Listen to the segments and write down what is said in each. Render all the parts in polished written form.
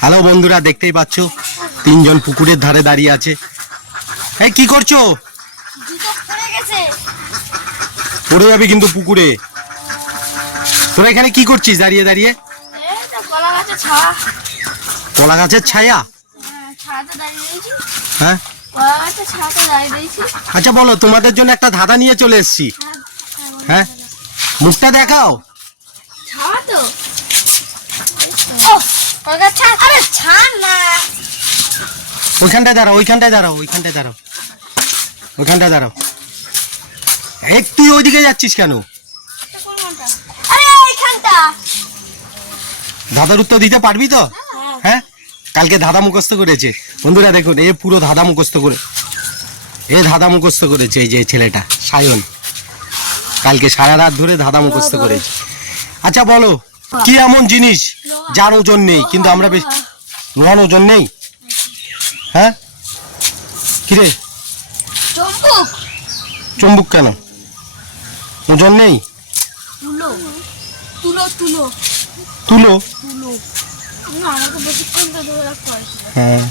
Hello বন্ধুরা, দেখতেই পাচ্ছ তিনজন পুকুরের ধারে দাঁড়িয়ে আছে। এই কি করছো? পড়ে যাবি কিন্তু পুকুরে। তোরা এখানে কি করছিস দাঁড়িয়ে দাঁড়িয়ে? কলা গাছের ছায়া? হ্যাঁ, আচ্ছা বলো, তোমাদের জন্য একটা ধাঁধা নিয়ে চলে এসেছি। হ্যাঁ, মুখটা দেখাও। ওইখানটায় দাঁড়াও, ওইখানটায় দাঁড়াও, ওইখানটায় দাঁড়াও, ওইখানটায় দাঁড়াও। তুই ওইদিকে যাচ্ছিস কেন? ধাঁধার উত্তর দিতে পারবি তো? হ্যাঁ, কালকে ধাঁধা মুখস্থ করেছে বন্ধুরা। দেখুন, এ পুরো ধাঁধা মুখস্থ করে, ধাঁধা মুখস্থ করেছে। এই যে ছেলেটা সায়ন, কালকে সারা রাত ধরে ধাঁধা মুখস্থ করেছে। আচ্ছা বলো, কি এমন জিনিস যার ওজন নেই কিন্তু আমরা লোহার ওজন নেই? হ্যাঁ, কিরে চুম্বক কেন ওজন নেই? তুলো। হ্যাঁ,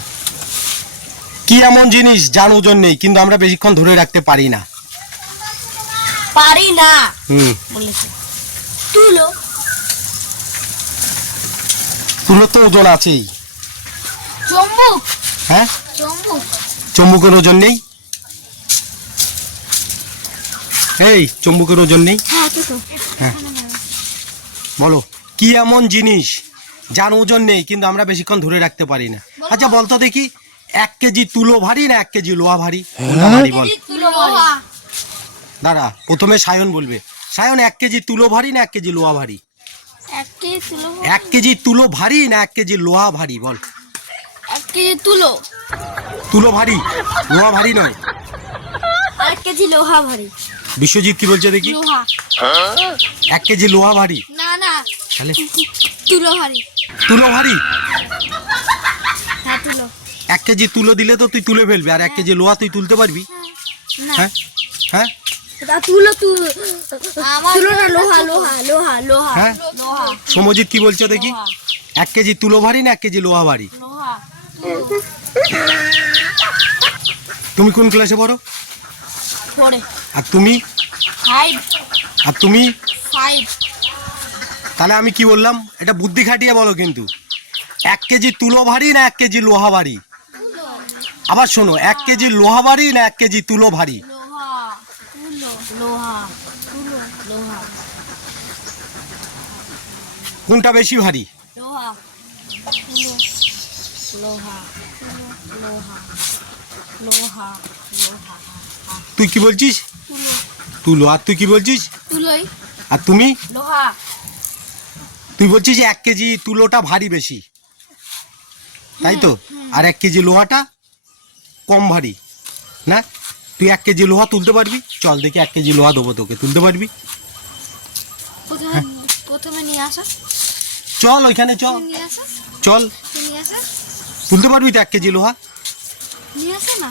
কি এমন জিনিস যার ওজন নেই কিন্তু আমরা বেশিক্ষণ ধরে রাখতে পারি না? তুলো তো ওজন আছেই। হ্যাঁ, চুম্বকের ওজন নেই? এই চুম্বকের ওজন নেই? হ্যাঁ, বলো কি এমন জিনিস যার ওজন নেই কিন্তু আমরা বেশিক্ষণ ধরে রাখতে পারি না? আচ্ছা বলতো দেখি, 1 কেজি তুলো ভারী না 1 কেজি লোহা ভারী? ভারী বল। দাঁড়া, প্রথমে সায়ন বলবে। সায়ন, 1 কেজি তুলো ভারী না 1 কেজি লোহা ভারী? 1 কেজি তুলো ভারী না 1 কেজি লোহা ভারী? বল। 1 কেজি তুলো। তুলো ভারী, লোহা ভারী নয়। 1 কেজি লোহা ভারী। বিশ্বজিৎ কি বলছে দেখি? লোহা। 1 কেজি লোহা ভারী? না না, তাহলে তুলো ভারী। তুলো ভারী? হ্যাঁ, তুলো। 1 কেজি তুলো দিলে তো তুই তুলে ফেলবি, আর 1 কেজি লোহা তুই তুলতে পারবি? হ্যাঁ হ্যাঁ, তুলো না, লোহা লোহা লোহা লোহা। হ্যাঁ, লোহা। সমজিৎ কি বলছে দেখি? 1 কেজি তুলো ভারী না 1 কেজি লোহা ভারী? লোহা। তুমি কোন ক্লাসে পড়ো? 4 আর তুমি? 5 আর তুমি? 5। তাহলে আমি কি বললাম, এটা বুদ্ধি খাটিয়ে বলো কিন্তু। 1 কেজি তুলো ভারী না 1 কেজি লোহা ভারী? আবার শোনো, 1 কেজি লোহা ভারী না 1 কেজি তুলো ভারী? লোহা। তুলো। লোহা। তুলো। লোহা। কোনটা বেশি ভারী? লোহা। তুলো। লোহা। লোহা। লোহা। লোহা। তুই কি বলছিস? তুলো। তুলো। আর তুই কি বলছিস? তুলোই। আর তুমি? লোহা। তুই বলছিস যে 1 কেজি তুলোটা ভারী বেশি, তাই তো? আর 1 কেজি লোহাটা কম ভারী না? তুই 1 কেজি লোহা তুলতে পারবি? চল দেখি, 1 কেজি লোহা দেবো তোকে, তুলতে পারবি? প্রথমে নিয়ে আসো। চল ওইখানে, চল নিয়ে আসো। চল, নিয়ে আসো। তুলতে পারবি তো 1 কেজি লোহা? নিয়ে আসো না।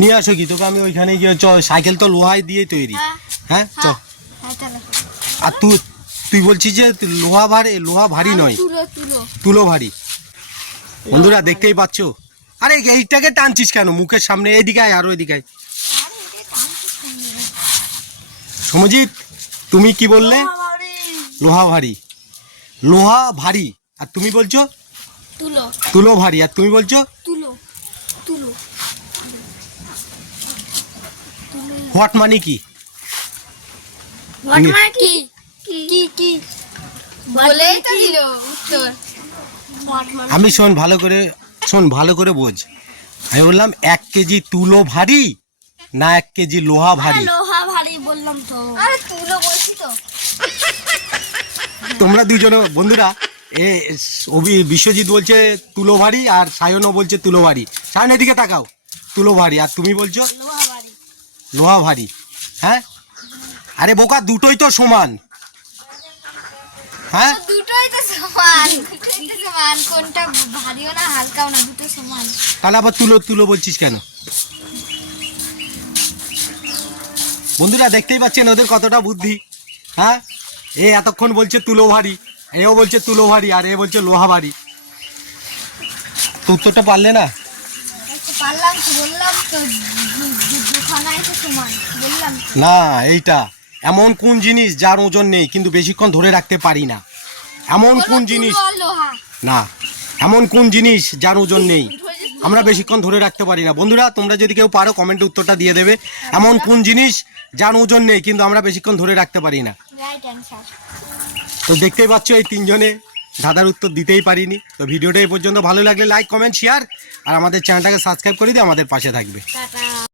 নিয়ে আসো কি তোকে আমি ওইখানে গিয়ে, চল, সাইকেল তো লোহায় দিয়ে তৈরি। হ্যাঁ চ। হ্যাঁ, চলো। আর তুই বলছিস যে লোহা ভারী নয়, তুলো। তুলো। তুলো ভারী। বন্ধুরা দেখতেই পাচ্ছ। আরে এইটাকে টানছিস কেন মুখের সামনে? এইদিকে আয়, আরো এদিকে আয়। সমজিৎ, তুমি কি বললে? লোহা ভারী। লোহা ভারী, আর তুমি বলছো তুলো। তুলো ভারী, আর তুমি বলছো তুলো। তুলো। হোয়াট মানে কি? মানে কি? কি কি বলেই তো দিল উত্তর। আমি শোন ভালো করে বোঝ। আমি বললাম 1 কেজি তুলো ভারী না 1 কেজি লোহা ভারী? লোহা ভারী বললাম তো। আরে তুলো বলছি তো। তোমরা দুজনে বন্ধুরা, বিশ্বজিৎ বলছে তুলো ভারী আর সায়নও বলছে তুলো ভারী। সায়ন এদিকে তাকাও, তুলো ভারী, আর তুমি বলছো লোহা ভারী। লোহা ভারী। হ্যাঁ, আরে বোকা, দুটোই তো সমান। হ্যাঁ, দুটোই তো সমান। কোনটা ভারীও না হালকাও না, দুটো সমান। তাহলে আবার তুলো বলছিস কেন? বন্ধুরা দেখতেই পাচ্ছেন ওদের কতটা বুদ্ধি। হ্যাঁ, এতক্ষণ বলছে তুলো ভারী, এও বলছে তুলো ভারী, আর এ বলছে লোহা ভারী। তো উত্তরটা পারলে না? একটু পারলাম তো, বললাম তো দুখানাই তো সমান, বললাম তো। না, এইটা এমন কোন জিনিস যার ওজন নেই কিন্তু বেশিক্ষণ ধরে রাখতে পারি না? এমন কোন বলো জিনিস? তুলো আর লোহা। না, এমন কোন জিনিস যার ওজন নেই আমরা বেশিক্ষণ ধরে রাখতে পারি না? বন্ধুরা, তোমরা যদি কেউ পারো কমেন্টে উত্তরটা দিয়ে দেবে। এমন কোন জিনিস যার ওজন নেই কিন্তু আমরা বেশিক্ষণ ধরে রাখতে পারি না? Right answer. তো দেখতেই পাচ্ছ এই তিনজনে দাদার উত্তর দিতেই পারিনি। তো ভিডিওটা এই পর্যন্ত, ভালো লাগলে লাইক কমেন্ট শেয়ার আর আমাদের চ্যানেলটাকে সাবস্ক্রাইব করে দিয়ে আমাদের পাশে থাকবে। টাটা।